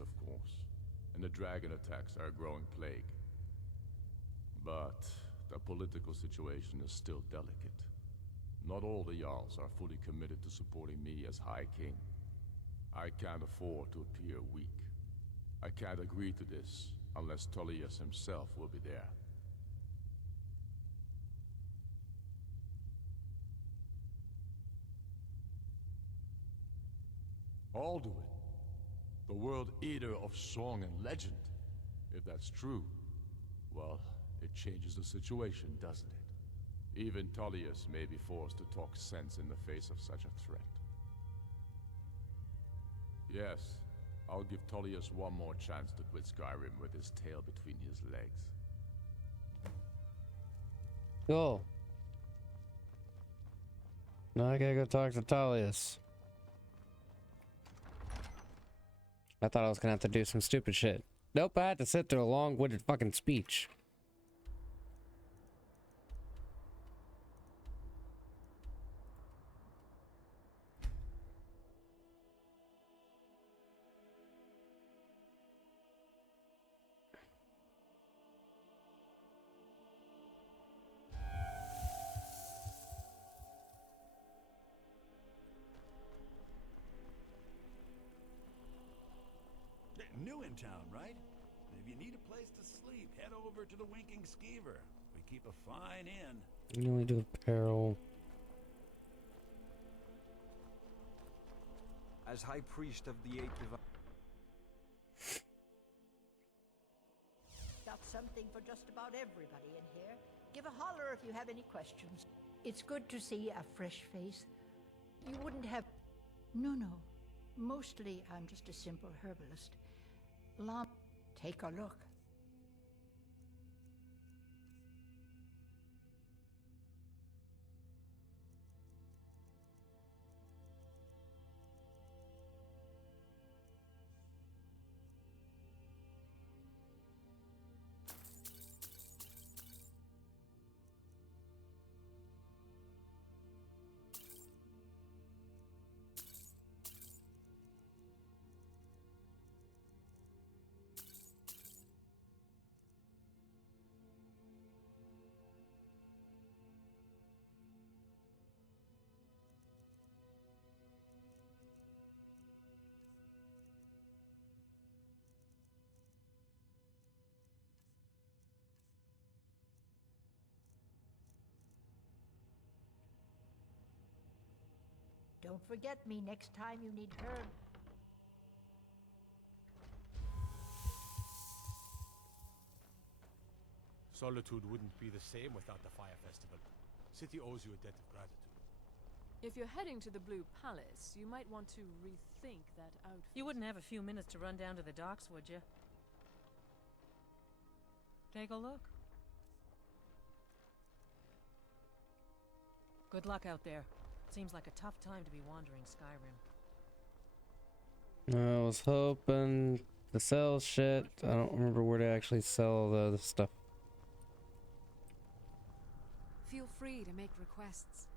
of course, and the dragon attacks are a growing plague. But the political situation is still delicate. Not all the Jarls are fully committed to supporting me as High King. I can't afford to appear weak. I can't agree to this unless Tullius himself will be there. I'll do it. The World Eater of song and legend. If that's true, well, it changes the situation, doesn't it? Even Tullius may be forced to talk sense in the face of such a threat. Yes, I'll give Tullius one more chance to quit Skyrim with his tail between his legs. Cool. Now I gotta go talk to Tullius. I thought I was gonna have to do some stupid shit. Nope, I had to sit through a long-winded fucking speech. New in town, right? If you need a place to sleep, head over to the Winking Skeever. We keep a fine inn. You only do apparel. As High Priest of the Eighth Divine. Got something for just about everybody in here. Give a holler if you have any questions. It's good to see a fresh face. You wouldn't have... No. Mostly, I'm just a simple herbalist. Take a look. Don't forget me next time you need herb. Solitude wouldn't be the same without the Fire Festival. City owes you a debt of gratitude. If you're heading to the Blue Palace, you might want to rethink that outfit. You wouldn't have a few minutes to run down to the docks, would you? Take a look. Good luck out there. Seems like a tough time to be wandering Skyrim. I was hoping to sell shit. I don't remember where to actually sell the stuff. Feel free to make requests.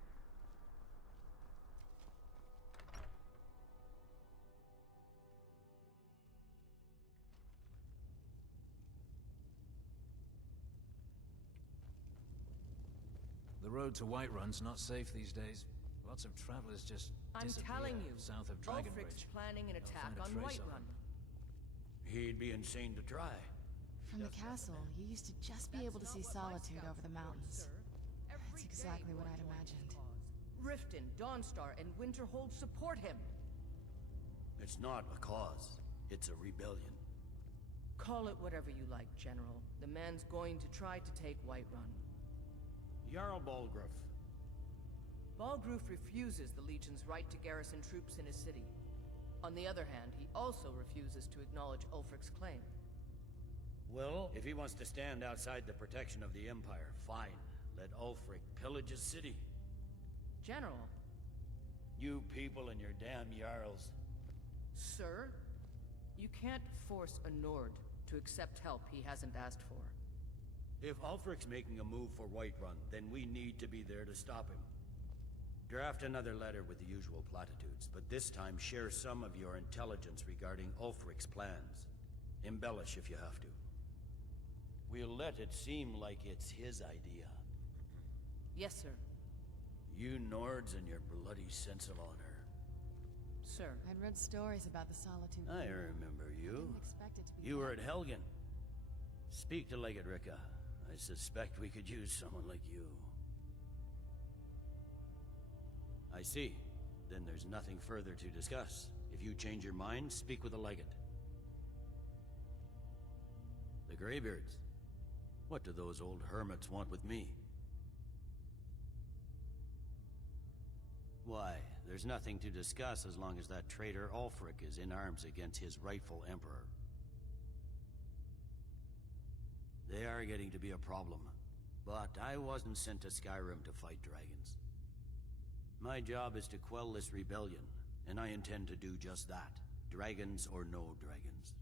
The road to Whiterun's not safe these days. Lots of travelers just I'm disappear telling you, south of Ulfric's Dragonbridge. planning an attack They'll on find a trace of Whiterun. them. He'd be insane to try. From the castle, you used to just be able to see solitude over the mountains. That's exactly what I'd imagined. Riften, Dawnstar, and Winterhold support him. It's not a cause. It's a rebellion. Call it whatever you like, General. The man's going to try to take Whiterun. Jarl Balgruuf. Balgruuf refuses the Legion's right to garrison troops in his city. On the other hand, he also refuses to acknowledge Ulfric's claim. Well, if he wants to stand outside the protection of the Empire, fine. Let Ulfric pillage his city. General. You people and your damn Jarls. Sir, you can't force a Nord to accept help he hasn't asked for. If Ulfric's making a move for Whiterun, then we need to be there to stop him. Draft another letter with the usual platitudes, but this time share some of your intelligence regarding Ulfric's plans. Embellish if you have to. We'll let it seem like it's his idea. Yes, sir. You Nords and your bloody sense of honor. Sir. I'd read stories about the Solitude. I remember you. Didn't expect it to be You were that. at Helgen. Speak to Legate Ricka. I suspect we could use someone like you. I see. Then there's nothing further to discuss. If you change your mind, speak with the Legate. The Greybeards. What do those old hermits want with me? Why, there's nothing to discuss as long as that traitor Ulfric is in arms against his rightful emperor. They are getting to be a problem, but I wasn't sent to Skyrim to fight dragons. My job is to quell this rebellion, and I intend to do just that, dragons or no dragons.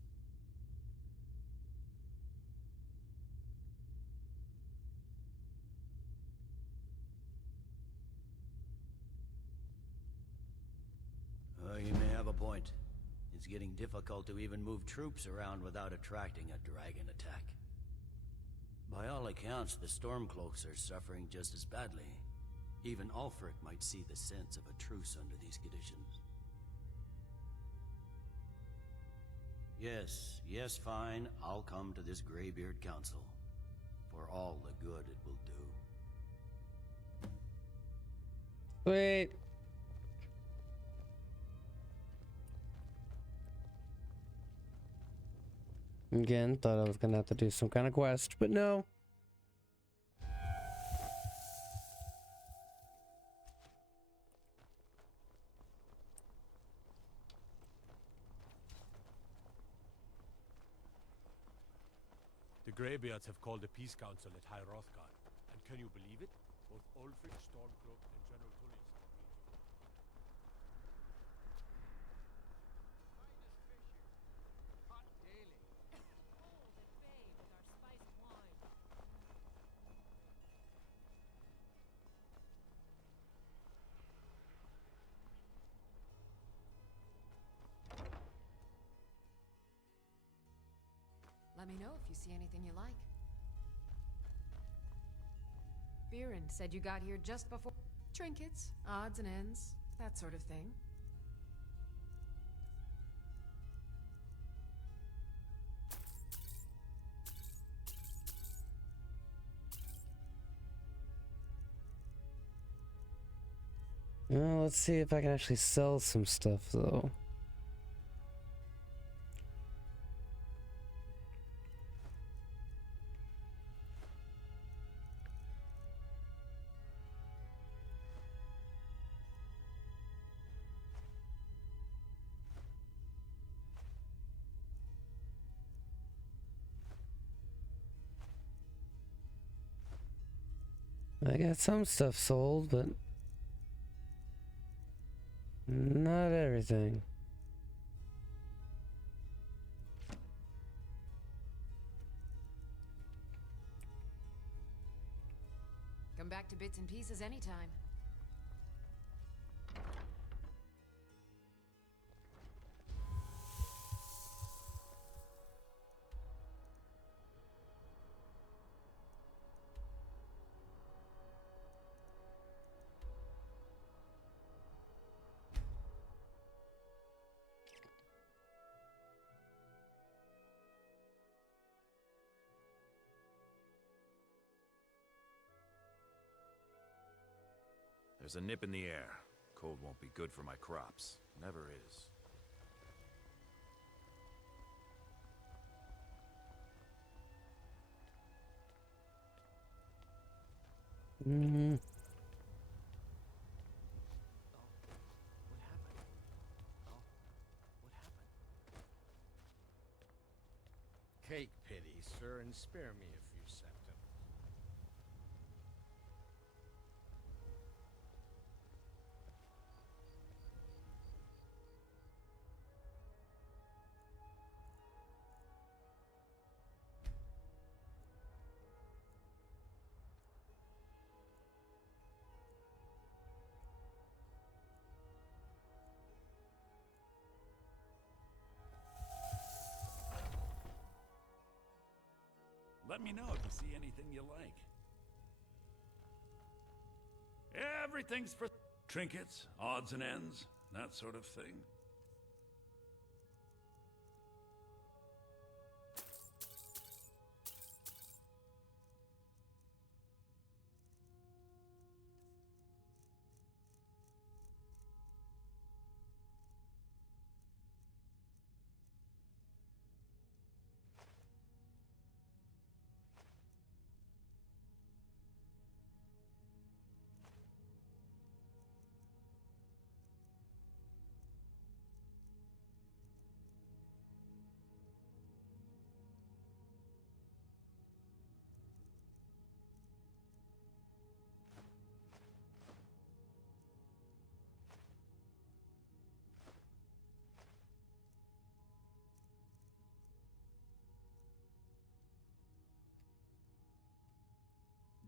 You may have a point. It's getting difficult to even move troops around without attracting a dragon attack. By all accounts, the Stormcloaks are suffering just as badly. Even Ulfric might see the sense of a truce under these conditions. Yes, fine. I'll come to this Greybeard Council. For all the good it will do. Wait. Again, thought I was gonna have to do some kind of quest, but no. The Greybeards have called a peace council at High Hrothgar. And can you believe it? Both Ulfric, Stormcloak, and General Tullius. Let me know if you see anything you like. Viren said you got here just before... Trinkets, odds and ends, that sort of thing. Well, let's see if I can actually sell some stuff, though. I got some stuff sold, but not everything. Come back to bits and pieces anytime. There's a nip in the air. Cold won't be good for my crops. Never is. Take pity, sir, and spare me a few seconds. Let me know if you see anything you like. Everything's for trinkets, odds and ends, that sort of thing.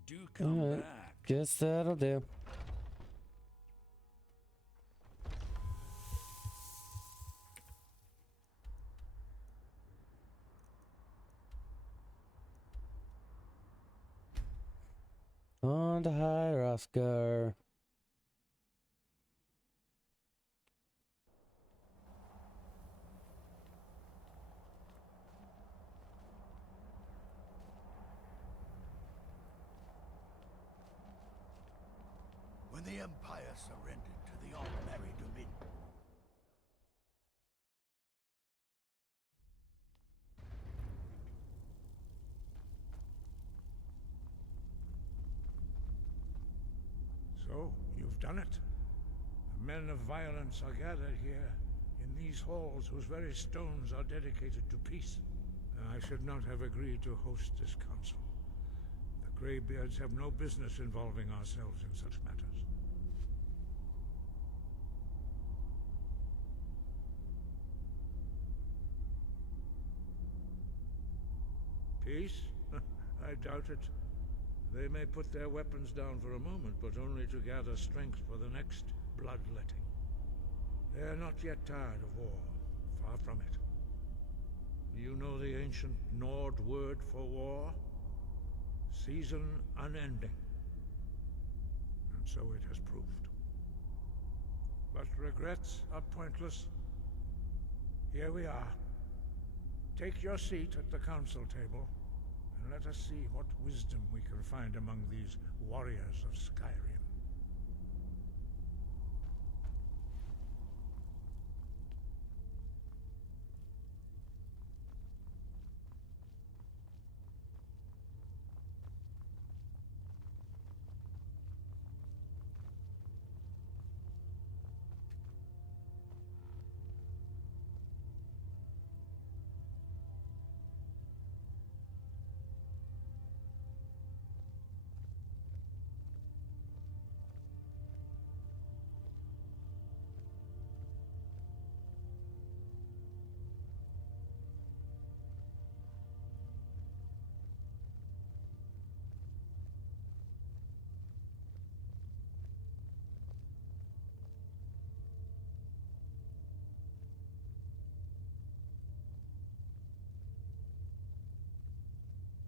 Do come back. Guess that'll do. On to High Roskar. When the Empire surrendered to the All-Merry Dominion, So, you've done it. The men of violence are gathered here, in these halls whose very stones are dedicated to peace. And I should not have agreed to host this council. The Greybeards have no business involving ourselves in such matters. Peace? I doubt it. They may put their weapons down for a moment, but only to gather strength for the next bloodletting. They are not yet tired of war. Far from it. Do you know the ancient Nord word for war? Season unending. And so it has proved. But regrets are pointless. Here we are. Take your seat at the council table, and let us see what wisdom we can find among these warriors of Skyrim.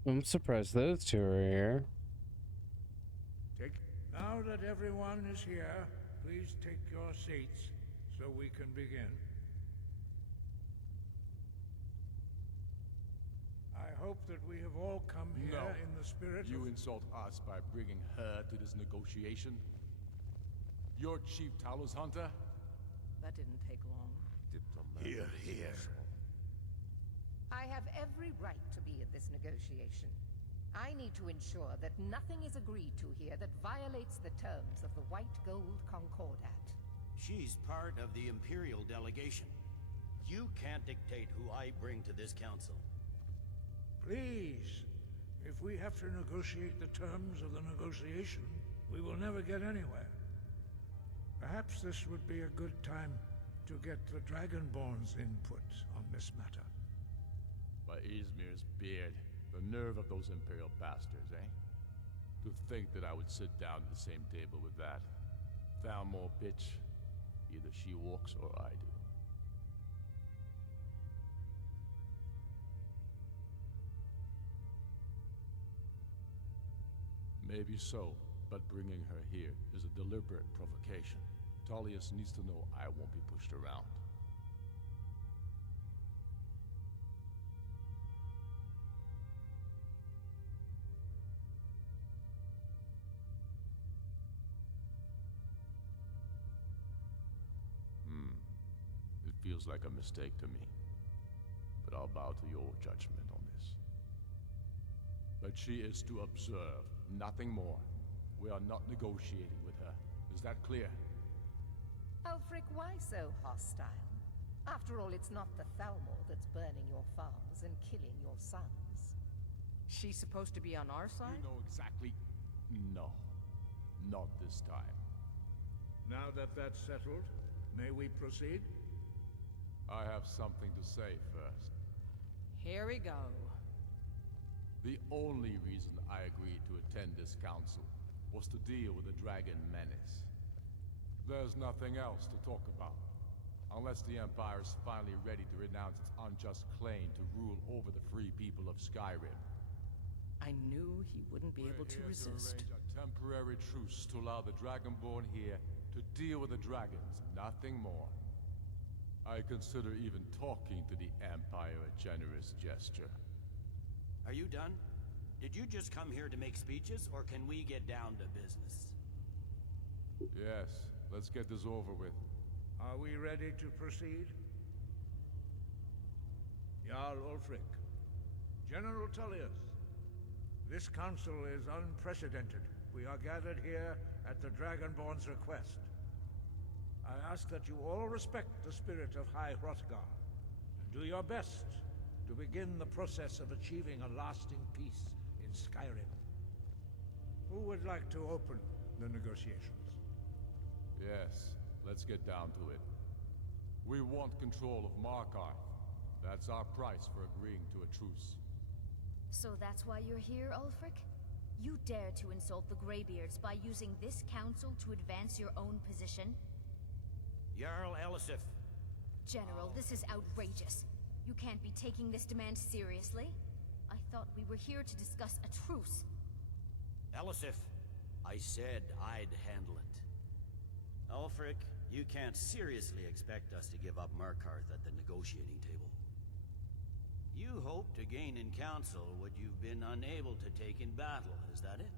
I'm surprised those two are here. Now that everyone is here, please take your seats so we can begin. I hope that we have all come here in the spirit You insult us by bringing her to this negotiation? Your chief Talos hunter? That didn't take long. Here, here. I have every right to be at this negotiation. I need to ensure that nothing is agreed to here that violates the terms of the White Gold Concordat. She's part of the Imperial delegation. You can't dictate who I bring to this council. Please, if we have to negotiate the terms of the negotiation, we will never get anywhere. Perhaps this would be a good time to get the Dragonborn's input on this matter. By Izmir's beard, the nerve of those Imperial bastards, eh? To think that I would sit down at the same table with that. Thalmor bitch. Either she walks or I do. Maybe so, but bringing her here is a deliberate provocation. Tullius needs to know I won't be pushed around. It feels like a mistake to me, but I'll bow to your judgment on this. But she is to observe, nothing more. We are not negotiating with her. Is that clear? Ulfric, why so hostile? After all, it's not the Thalmor that's burning your farms and killing your sons. She's supposed to be on our side? You know exactly... No. Not this time. Now that that's settled, may we proceed? I have something to say first. Here we go. The only reason I agreed to attend this council was to deal with the dragon menace. There's nothing else to talk about. Unless the Empire is finally ready to renounce its unjust claim to rule over the free people of Skyrim. I knew he wouldn't be able to resist. To arrange a temporary truce to allow the Dragonborn here to deal with the dragons, nothing more. I consider even talking to the Empire a generous gesture. Are you done? Did you just come here to make speeches, or can we get down to business? Yes, let's get this over with. Are we ready to proceed? Jarl Ulfric, General Tullius, this council is unprecedented. We are gathered here at the Dragonborn's request. I ask that you all respect the spirit of High Hrothgar, and do your best to begin the process of achieving a lasting peace in Skyrim. Who would like to open the negotiations? Yes, let's get down to it. We want control of Markarth. That's our price for agreeing to a truce. So that's why you're here, Ulfric? You dare to insult the Greybeards by using this council to advance your own position? Jarl Elisif. General, this is outrageous. You can't be taking this demand seriously. I thought we were here to discuss a truce. Elisif, I said I'd handle it. Ulfric, you can't seriously expect us to give up Markarth at the negotiating table. You hoped to gain in council what you've been unable to take in battle, is that it?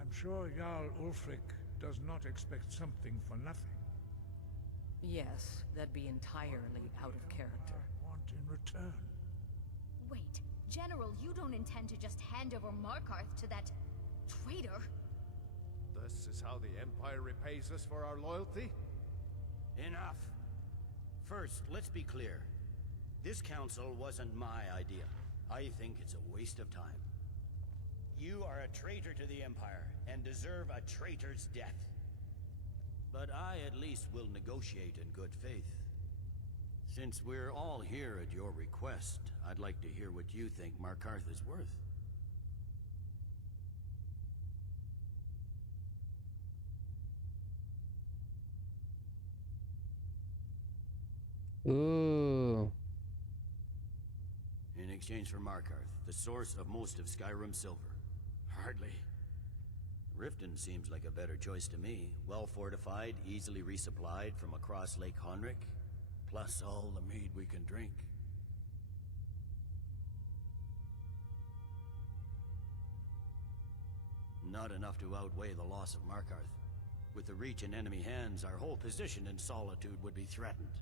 I'm sure Jarl Ulfric does not expect something for nothing. Yes, that'd be entirely out of character. Want in return? Wait, General, you don't intend to just hand over Markarth to that traitor? This is how the Empire repays us for our loyalty? Enough! First, let's be clear. This council wasn't my idea. I think it's a waste of time. You are a traitor to the Empire, and deserve a traitor's death. But I at least will negotiate in good faith. Since we're all here at your request, I'd like to hear what you think Markarth is worth. Ooh. In exchange for Markarth, the source of most of Skyrim's silver. Hardly. Riften seems like a better choice to me. Well fortified, easily resupplied from across Lake Honric, plus all the mead we can drink. Not enough to outweigh the loss of Markarth. With the Reach in enemy hands, our whole position in Solitude would be threatened.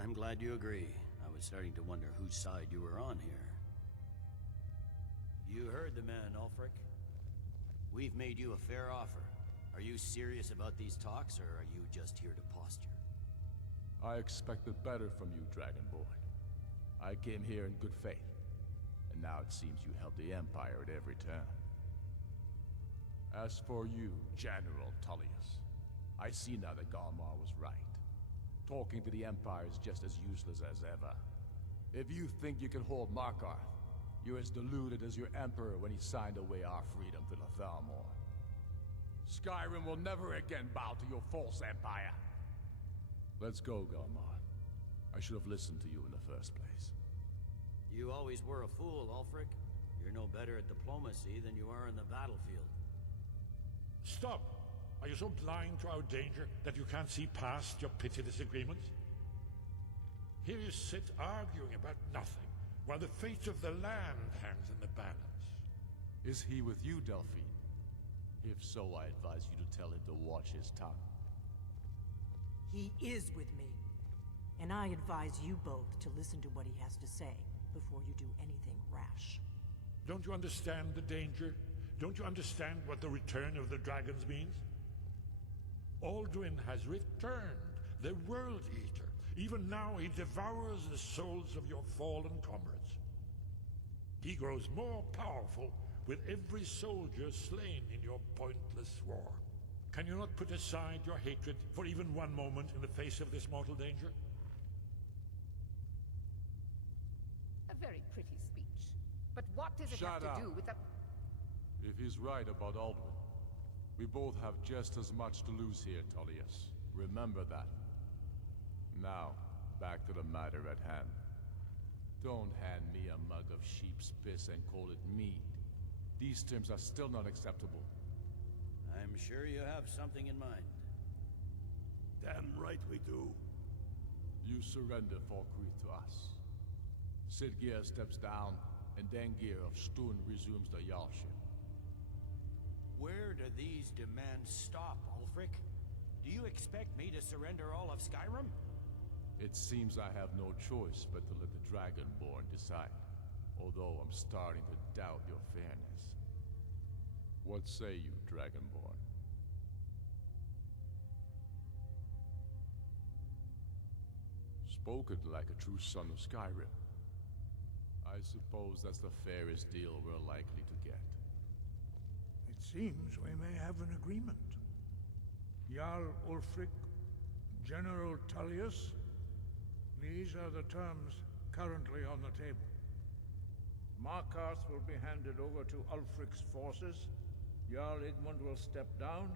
I'm glad you agree. I was starting to wonder whose side you were on here. You heard the man, Ulfric. We've made you a fair offer. Are you serious about these talks, or are you just here to posture? I expected better from you, Dragonborn. I came here in good faith, and now it seems you help the Empire at every turn. As for you, General Tullius, I see now that Galmar was right. Talking to the Empire is just as useless as ever. If you think you can hold Markarth, you're as deluded as your Emperor when he signed away our freedom to the Thalmor. Skyrim will never again bow to your false empire. Let's go, Galmar. I should have listened to you in the first place. You always were a fool, Ulfric. You're no better at diplomacy than you are in the battlefield. Stop! Are you so blind to our danger that you can't see past your petty disagreements? Here you sit arguing about nothing, while the fate of the land hangs in the balance. Is he with you, Delphine? If so, I advise you to tell him to watch his tongue. He is with me. And I advise you both to listen to what he has to say before you do anything rash. Don't you understand the danger? Don't you understand what the return of the dragons means? Alduin has returned, the World Eater. Even now he devours the souls of your fallen comrades. He grows more powerful with every soldier slain in your pointless war. Can you not put aside your hatred for even one moment in the face of this mortal danger? A very pretty speech. But what does it have to do with the... If he's right about Alduin, we both have just as much to lose here, Tullius. Remember that. Now, back to the matter at hand. Don't hand me a mug of sheep's piss and call it mead. These terms are still not acceptable. I'm sure you have something in mind. Damn right we do. You surrender Falkreath to us. Sidgeir steps down, and Dengir of Stun resumes the Jarlship. Where do these demands stop, Ulfric? Do you expect me to surrender all of Skyrim? It seems I have no choice but to let the Dragonborn decide, although I'm starting to doubt your fairness. What say you, Dragonborn? Spoken like a true son of Skyrim. I suppose that's the fairest deal we're likely to get. It seems we may have an agreement. Jarl Ulfric, General Tullius, these are the terms currently on the table. Markarth will be handed over to Ulfric's forces, Jarl Igmund will step down,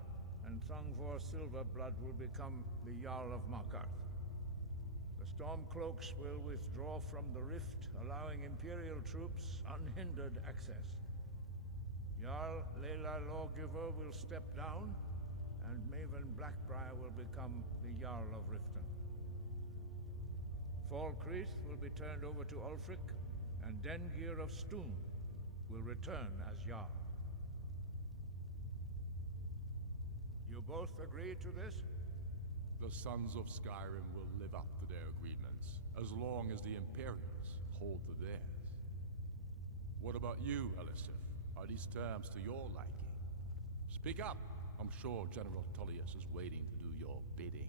and Thongvor Silverblood will become the Jarl of Markarth. The Stormcloaks will withdraw from the rift, allowing Imperial troops unhindered access. Jarl Layla Lawgiver will step down, and Maven Blackbriar will become the Jarl of Riften. Falkreath will be turned over to Ulfric, and Dengir of Stun will return as Jarl. You both agree to this? The Sons of Skyrim will live up to their agreements, as long as the Imperials hold to theirs. What about you, Elisif? Are these terms to your liking? Speak up! I'm sure General Tullius is waiting to do your bidding.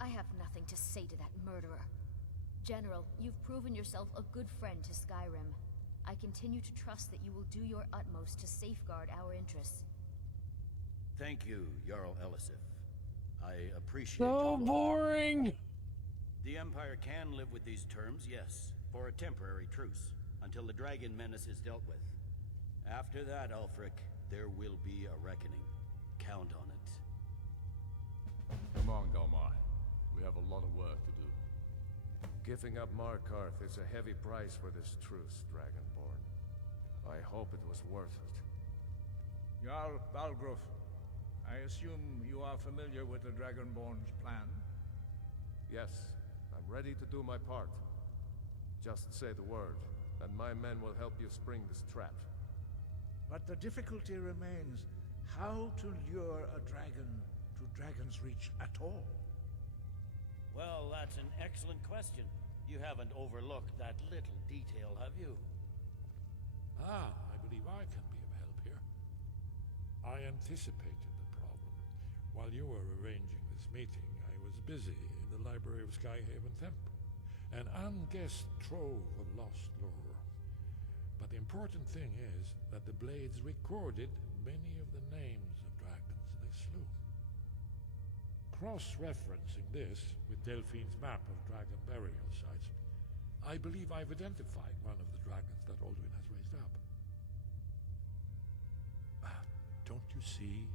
I have nothing to say to that murderer. General, you've proven yourself a good friend to Skyrim. I continue to trust that you will do your utmost to safeguard our interests. Thank you, Jarl Elisif. I appreciate so boring! The Empire can live with these terms, yes, for a temporary truce, until the dragon menace is dealt with. After that, Ulfric, there will be a reckoning. Count on it. Come on, Galmar. We have a lot of work to do. Giving up Markarth is a heavy price for this truce, Dragonborn. I hope it was worth it. Jarl Balgruuf, I assume you are familiar with the Dragonborn's plan? Yes, I'm ready to do my part. Just say the word, and my men will help you spring this trap. But the difficulty remains how to lure a dragon to Dragon's Reach at all. Well, that's an excellent question. You haven't overlooked that little detail, have you? Ah, I believe I can be of help here. I anticipated the problem. While you were arranging this meeting, I was busy in the library of Skyhaven Temple, an unguessed trove of lost lore. But the important thing is that the Blades recorded many of the names of dragons they slew. Cross-referencing this with Delphine's map of dragon burial sites, I believe I've identified one of the dragons that Alduin has raised up. Don't you see?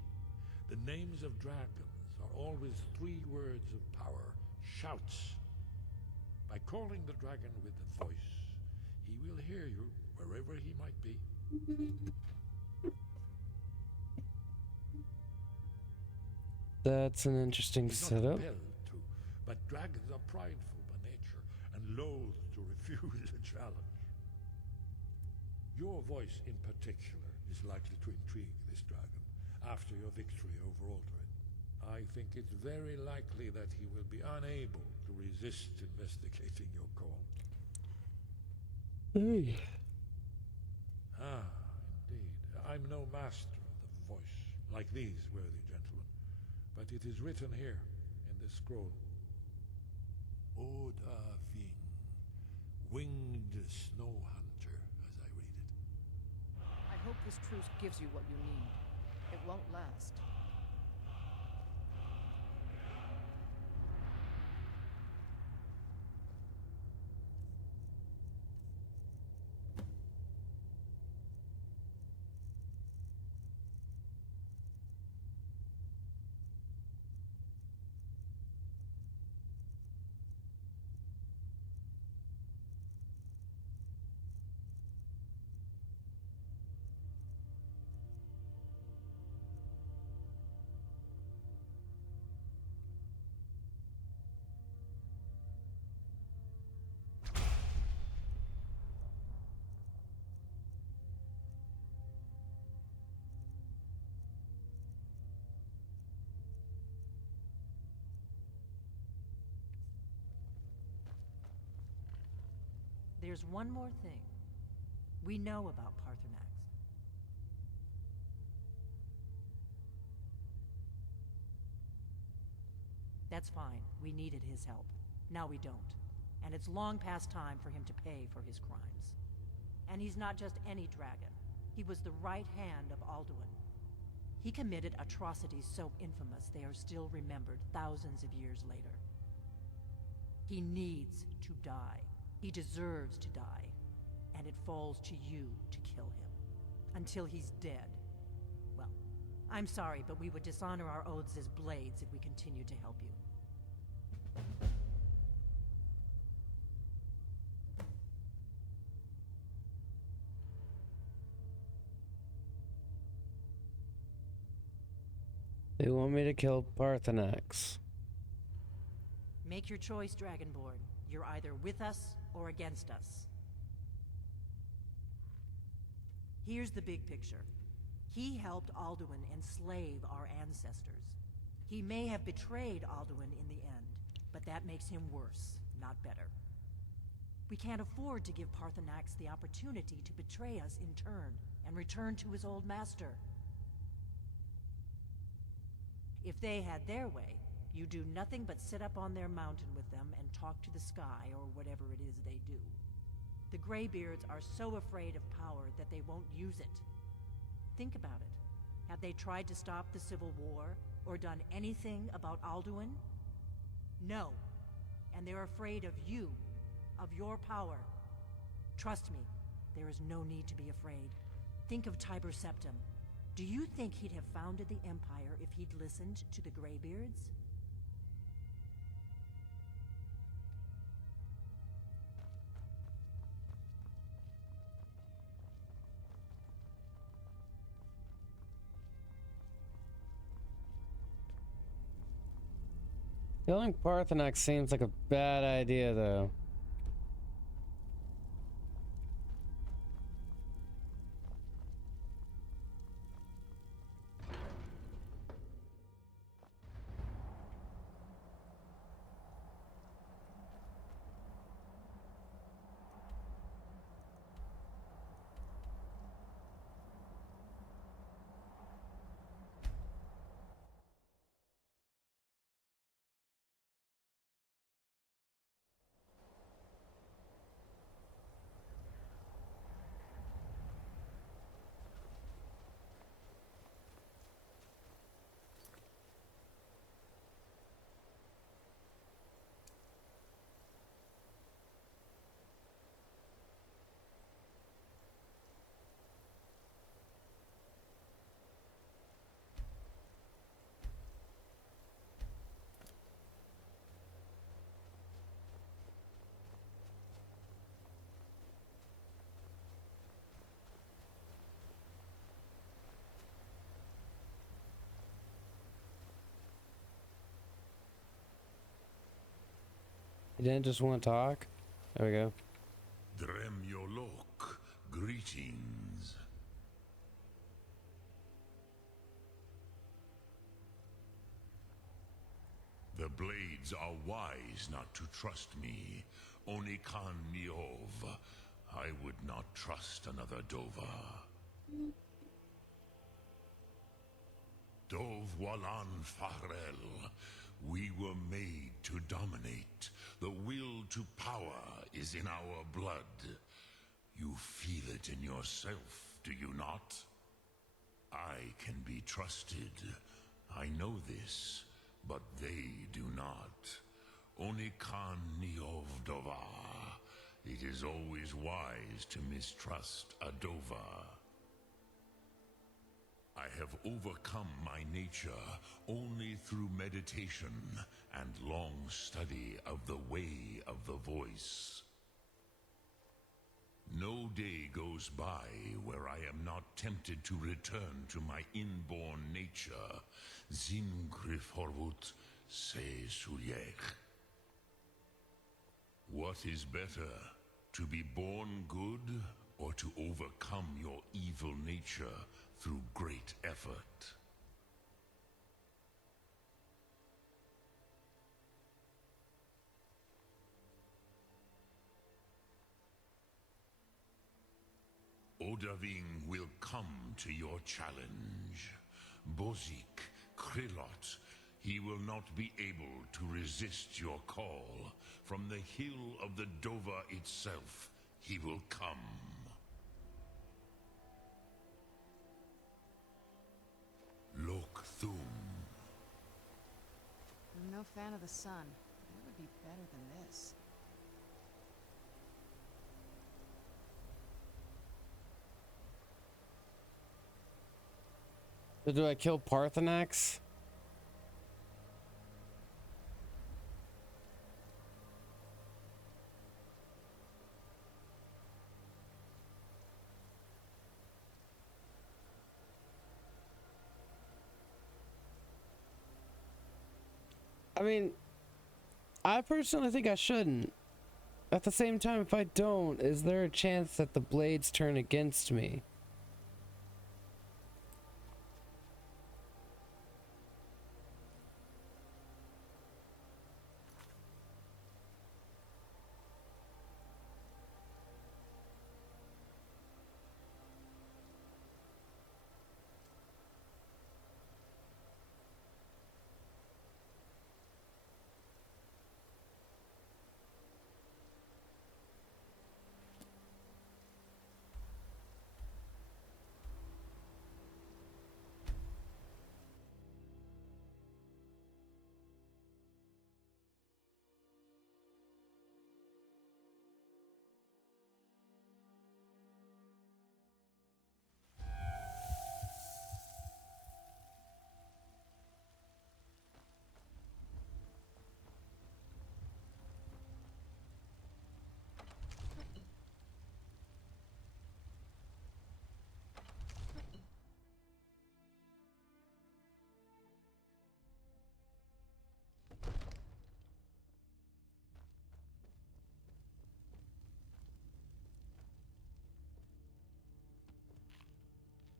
The names of dragons are always 3 words of power, shouts. By calling the dragon with the voice, He will hear you, wherever he might be. That's an interesting He's not setup. compelled to, but dragons are prideful by nature and loath to refuse a challenge. Your voice in particular is likely to intrigue this dragon after your victory over Aldrin. I think it's very likely that he will be unable to resist investigating your call. Hey. Ah, indeed. I'm no master of the voice, like these worthy gentlemen, but it is written here, in this scroll. Oda Ving, winged snow hunter, as I read it. I hope this truce gives you what you need. It won't last. There's one more thing. We know about Parthenax. That's fine. We needed his help. Now we don't. And it's long past time for him to pay for his crimes. And he's not just any dragon. He was the right hand of Alduin. He committed atrocities so infamous they are still remembered thousands of years later. He needs to die. He deserves to die. And it falls to you to kill him. Until he's dead. Well, I'm sorry, but we would dishonor our oaths as blades if we continued to help you. They want me to kill Parthenax. Make your choice, Dragonborn. You're either with us or against us. Here's the big picture. He helped Alduin enslave our ancestors. He may have betrayed Alduin in the end, but that makes him worse, not better. We can't afford to give Parthenax the opportunity to betray us in turn and return to his old master. If they had their way, you do nothing but sit up on their mountain with them and talk to the sky or whatever it is they do. The Greybeards are so afraid of power that they won't use it. Think about it. Have they tried to stop the Civil War or done anything about Alduin? No. And they're afraid of you, of your power. Trust me, there is no need to be afraid. Think of Tiber Septim. Do you think he'd have founded the Empire if he'd listened to the Greybeards? Killing Parthenax seems like a bad idea, though. You didn't just want to talk? There we go. Dremyolok, greetings. The Blades are wise not to trust me. Onikan Niov. I would not trust another Dova. Dov Walan Farel. We were made to dominate. The will to power is in our blood. You feel it in yourself, do you not? I can be trusted. I know this, but they do not. Onikan Niov Dova. It is always wise to mistrust a Dova. I have overcome my nature only through meditation and long study of the way of the voice. No day goes by where I am not tempted to return to my inborn nature, Zimgrifhorvut se Sulyech. What is better, to be born good or to overcome your evil nature through great effort? Odaving will come to your challenge. Bozik, Krillot, he will not be able to resist your call. From the hill of the Dova itself, he will come. Lokthum. I'm no fan of the sun. It would be better than this. So do I kill Parthenax? I mean, I personally think I shouldn't. At the same time, if I don't, is there a chance that the blades turn against me?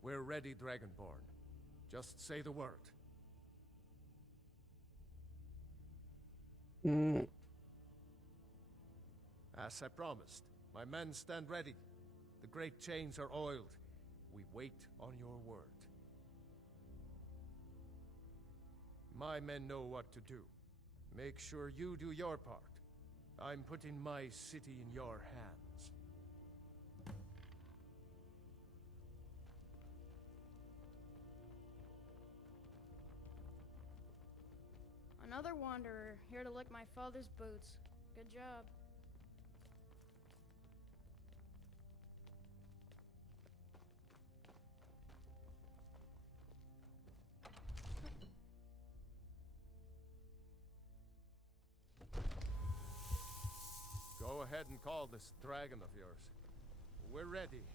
We're ready, Dragonborn. Just say the word. As I promised, my men stand ready. The great chains are oiled. We wait on your word. My men know what to do. Make sure you do your part. I'm putting my city in your hands. Another wanderer, here to lick my father's boots. Good job. Go ahead and call this dragon of yours. We're ready.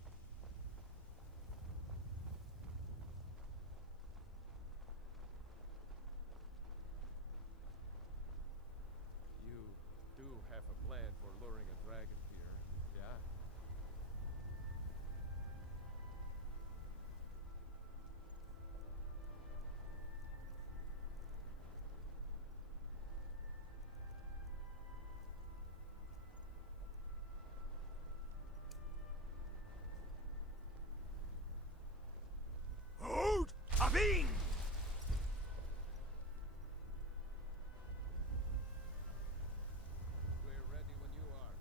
You do have have a plan for luring a dragon here, yeah? Hold! Abin! We're ready when you are.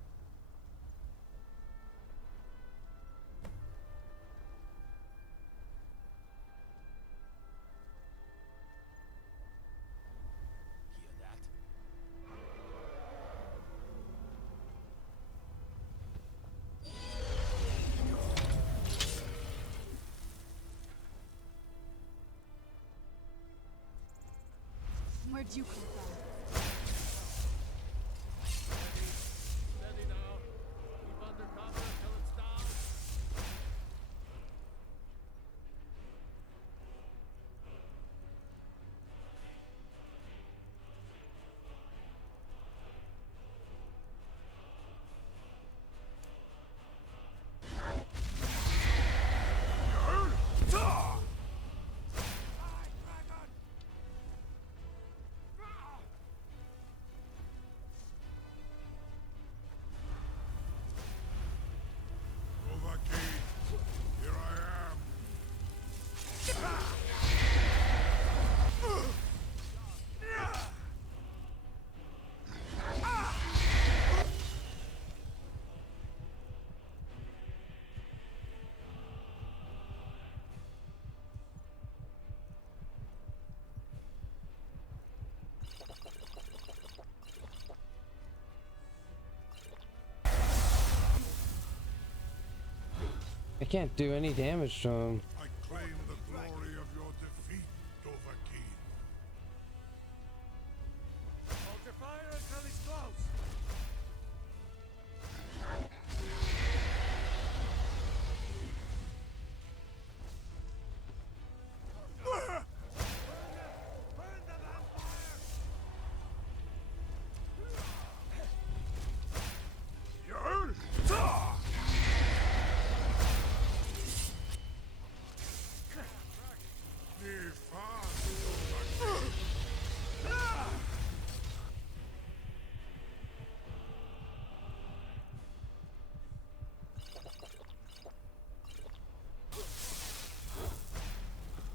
Hear that? Where'd you come from? Steady now. Keep under cover until it's down. Overkey, here I am. I can't do any damage to him. I claim the glory of your defeat, Overkey. Hold your fire until he's close.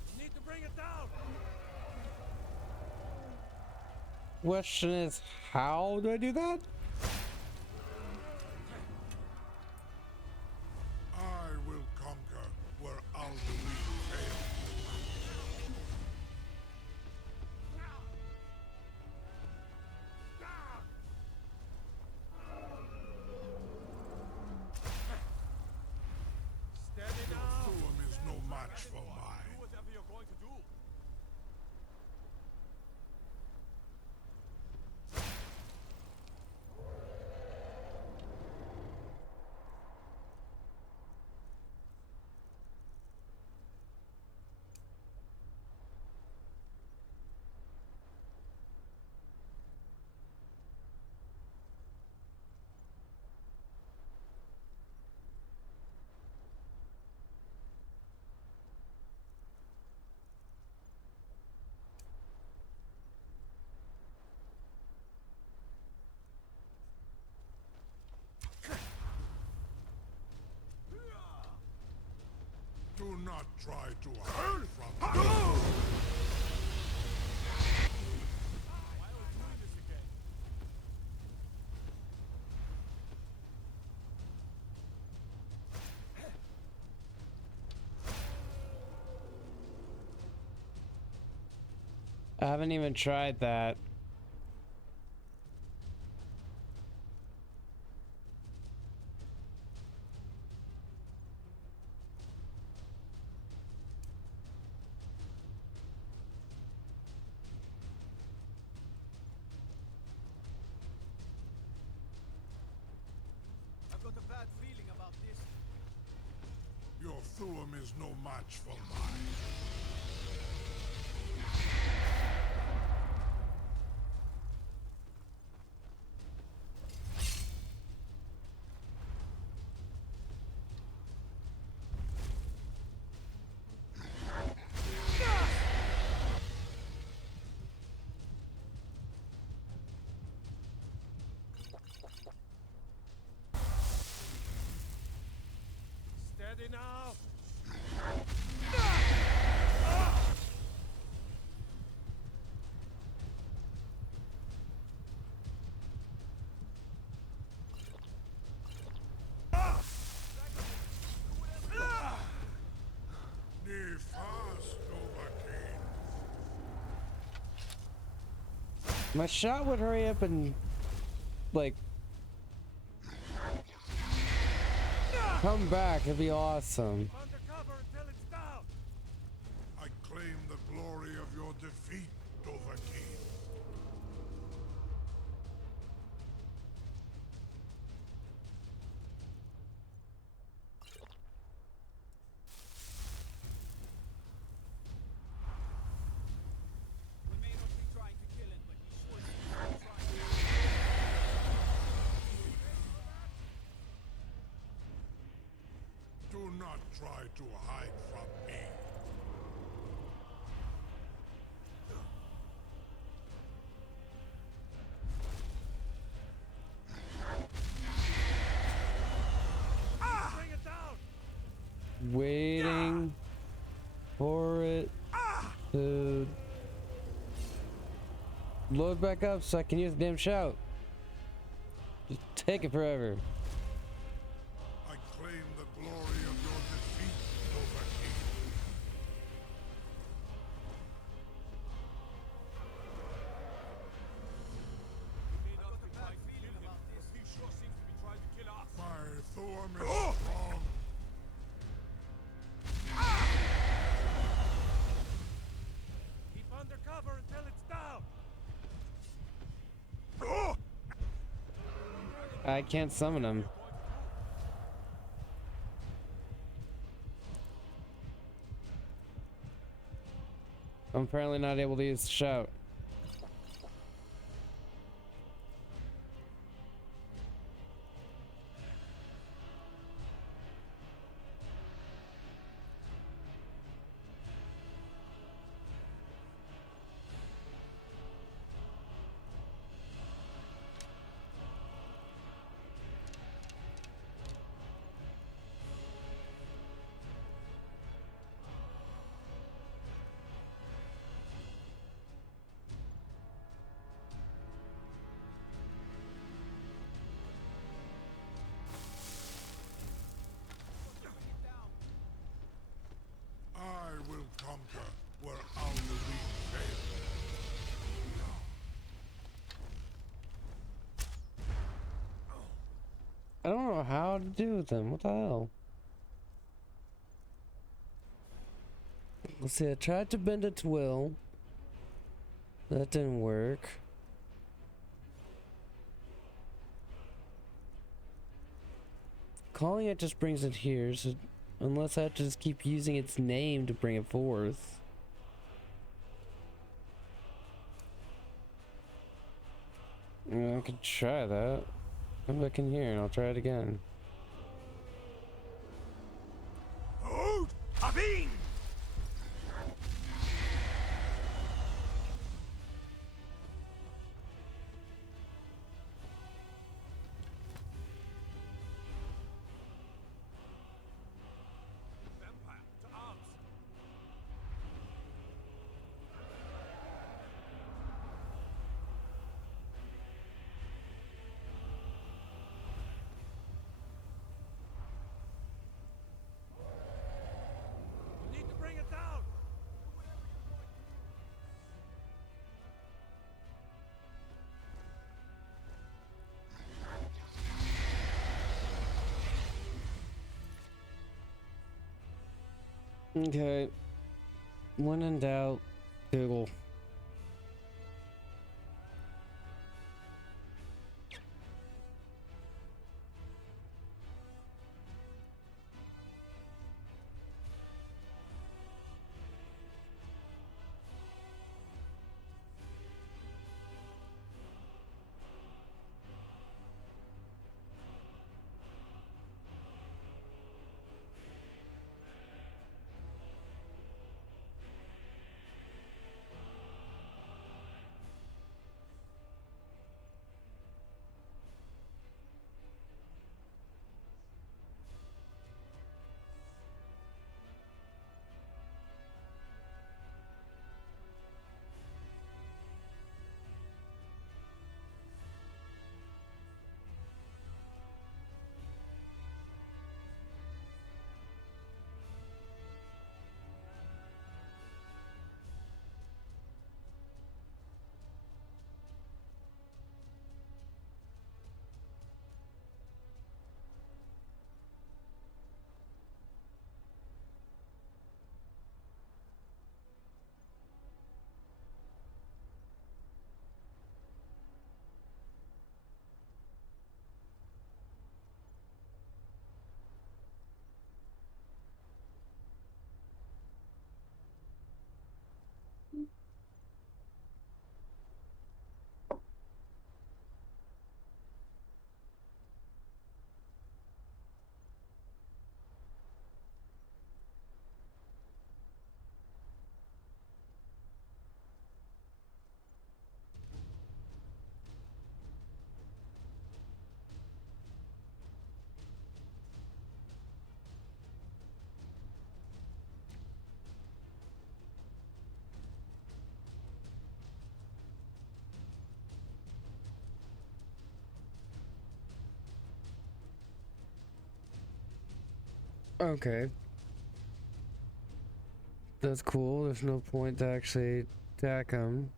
You need to bring it down. Question is, how do I do that? I will conquer where Alduin failed. Steady Your now. Thuum is no match for mine. Do whatever you're going to do. Do not try to hide from me. Why are we doing this again? I haven't even tried that. I've got a bad feeling about this. Your Thuum is no match for mine. Ready now? My shot would hurry up and, like, come back. It'd be awesome. I claim the glory of your defeat, Dovahkiin. Do not try to hide from me. Bring it down! Waiting for it to load back up so I can use the damn shout. Just take it forever. I claim the glory of your defeat, Dovahkiin. My Thorm is strong. Keep under cover until it's down! I can't summon him. I'm apparently not able to use the shout. I will conquer where our lead fails. I don't know how to do them. What the hell? Let's see, I tried to bend its will. That didn't work. Calling it just brings it here, so unless I have to just keep using its name to bring it forth. I could try that. Come back in here and I'll try it again. Oud! Abin! Vampire, to arms! You need to bring it down! Okay. When in doubt, Google. Okay. That's cool. There's no point to actually attack him.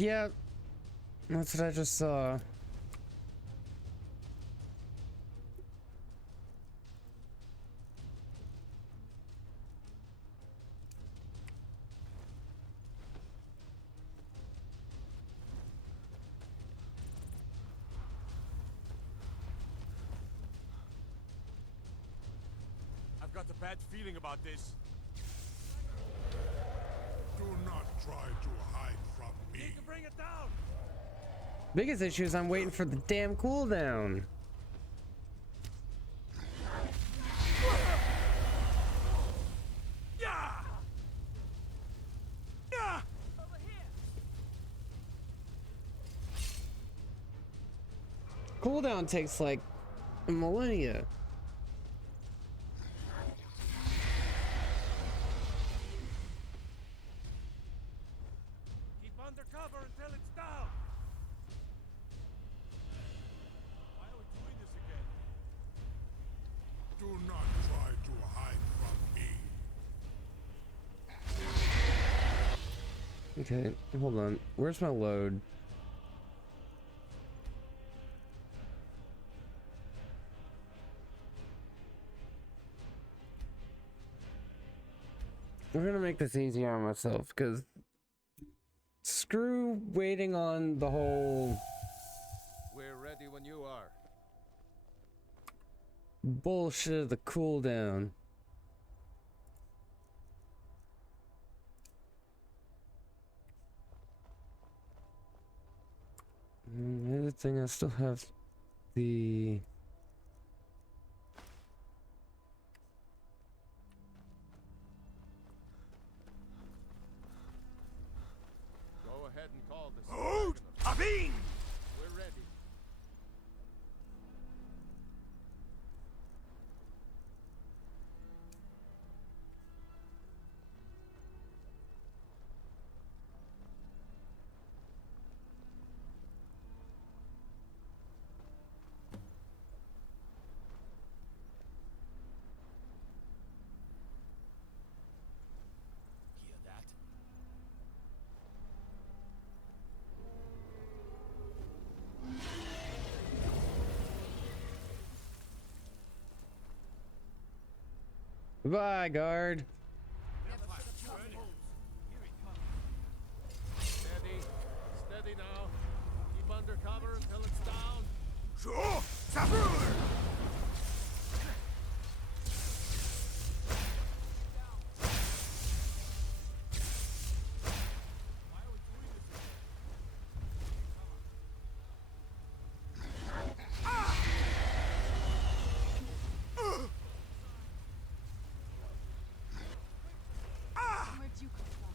Yeah, that's what I just saw. I've got a bad feeling about this. Do not try to hide from me. Need to bring it down. Biggest issue is I'm waiting for the damn cooldown. Yeah. Yeah. Cooldown takes like a millennia. Keep under cover until it's down. Why are we doing this again? Do not try to hide from me. Okay, hold on. Where's my load? We're gonna make this easier on myself, because screw waiting on the whole We're ready when you are. bullshit of the cooldown. The other thing, I still have the... Go ahead and call this. Hold! Abin! We're ready. Hear that? Bye, guard. Steady. Steady now. Keep under cover until it's down. Sure! Sabur! Where'd you come from?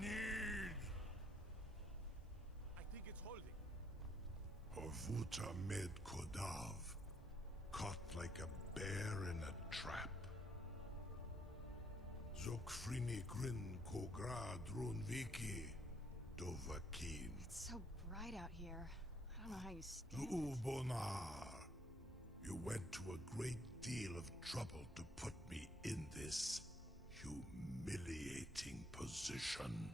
Need I think it's holding. Havuta med Kodav, caught like a bear in a trap. Zokfrini Grin Kogra Drunviki Dovakin. It's so bright out here. I don't know how you stand it. Ubonar. You went to a great deal of trouble to put me in this humiliating position.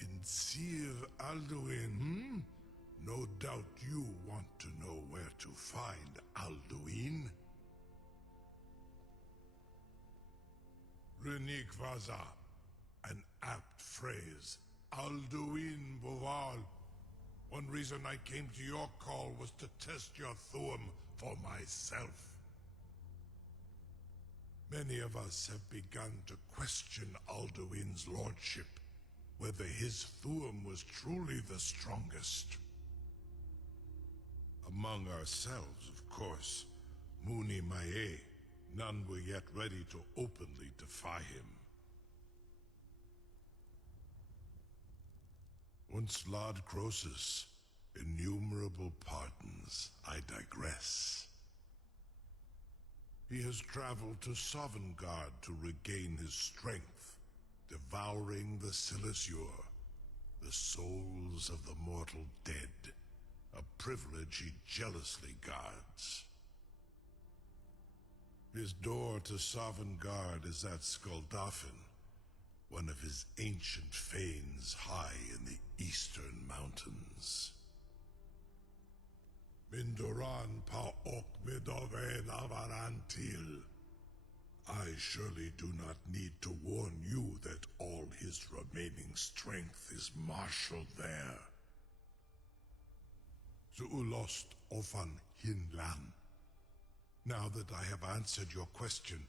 Insir Alduin, No doubt you want to know where to find Alduin. Renik Vaza, an apt phrase. Alduin Boval. One reason I came to your call was to test your Thuum for myself. Many of us have begun to question Alduin's lordship, whether his Thuum was truly the strongest. Among ourselves, of course, Muni Mae, none were yet ready to openly defy him. Once Lord Croesus, innumerable pardons, I digress. He has traveled to Sovngarde to regain his strength, devouring the Silesure, the souls of the mortal dead, a privilege he jealously guards. His door to Sovngarde is at Skuldafn, one of his ancient fanes high in the eastern mountains. Mindoran pa ok midoven avarantil. I surely do not need to warn you that all his remaining strength is marshaled there. Zuulost ofan hinlan. Now that I have answered your question,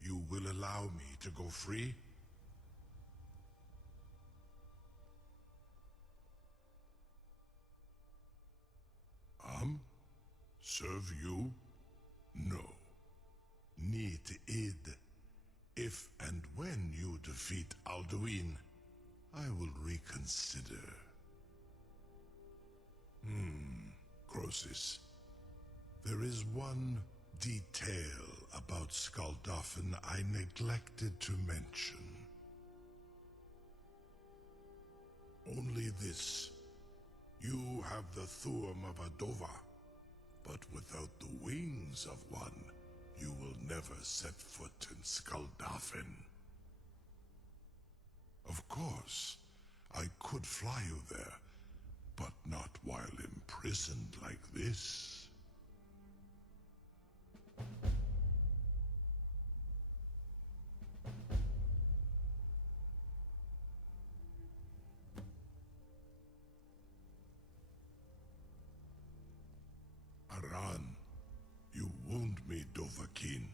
you will allow me to go free? Serve you? No. Need id. If and when you defeat Alduin, I will reconsider. Croesus. There is one detail about Skuldafn I neglected to mention. Only this. You have the Thuum of a Dova, but without the wings of one, you will never set foot in Skuldafn. Of course, I could fly you there, but not while imprisoned like this. Aran, you wound me, Dovahkiin.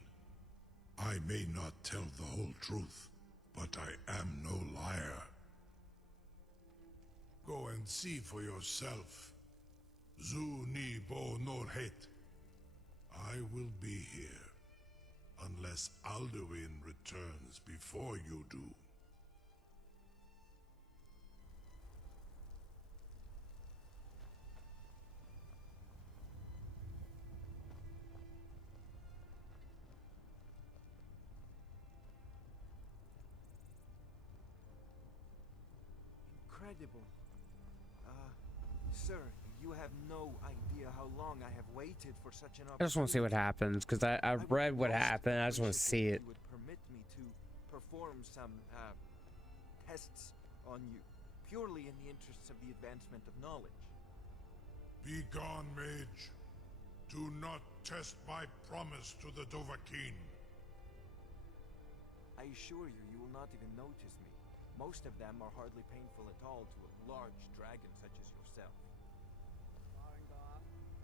I may not tell the whole truth, but I am no liar. Go and see for yourself. Zu ni bo norhet. I will be here, unless Alduin returns before you do. Incredible. Sir, you have no idea how long I have waited for such an opportunity. I just want to see what happens, because I've read what happened. I just want to see it. You would permit me to perform some, tests on you, purely in the interests of the advancement of knowledge. Be gone, mage. Do not test my promise to the Dovahkiin. I assure you, you will not even notice me. Most of them are hardly painful at all to a large dragon such as yourself.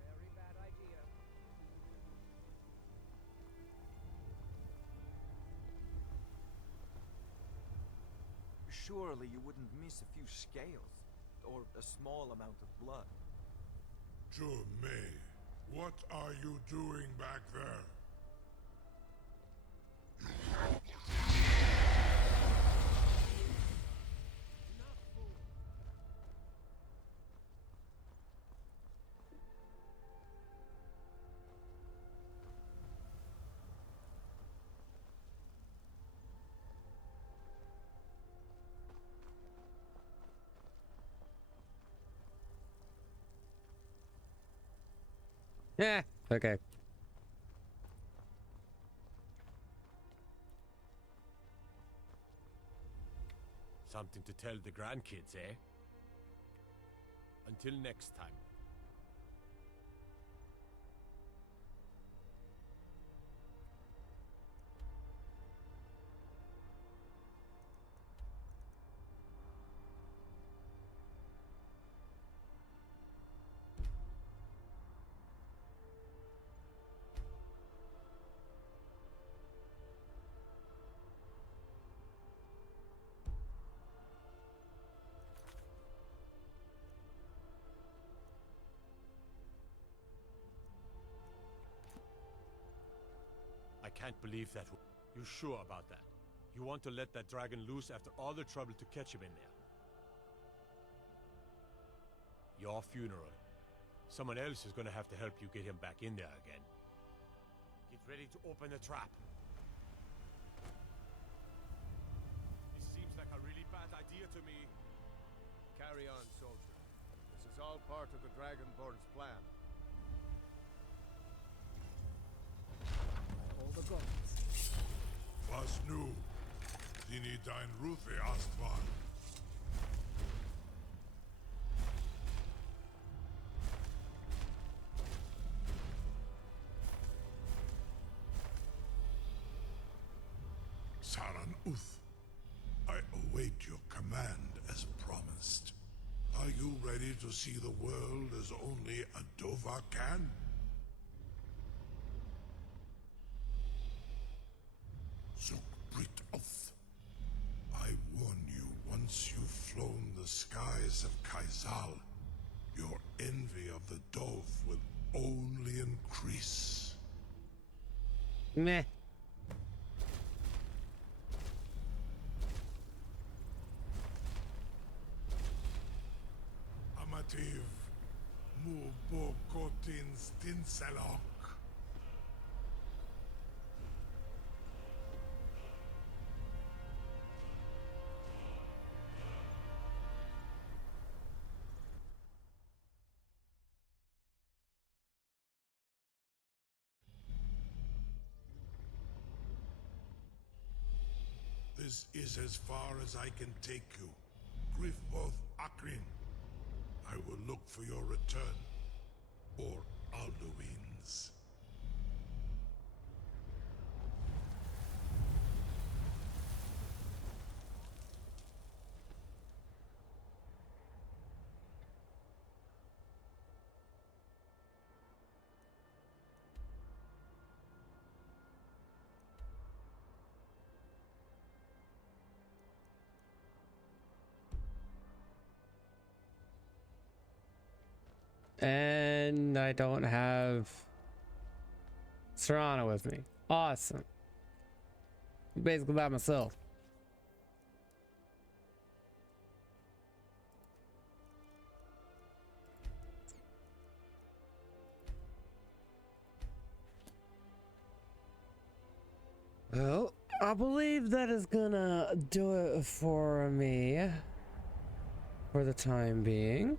Very bad idea. Surely you wouldn't miss a few scales, or a small amount of blood. May, what are you doing back there? Yeah, okay. Something to tell the grandkids, eh? Until next time. can't believe that. You sure about that? You want to let that dragon loose after all the trouble to catch him in there? Your funeral. Someone else is gonna have to help you get him back in there again. Get ready to open the trap. This seems like a really bad idea to me. Carry on, soldier. This is all part of the Dragonborn's plan. All the gods. Was nu? Dini dein Rufe Astval. Saran Uth, I await your command as promised. Are you ready to see the world as only a Dova can? Zukbrit Uth, I warn you, once you've flown the skies of Kaizal, your envy of the Dove will only increase. Meh. Amativ, mu bokotin stinselok. This is as far as I can take you. Grifoth Akrin. I will look for your return. Or Alduin's. And I don't have Serrano with me. Awesome. Basically by myself. Well, I believe that is gonna do it for me for the time being.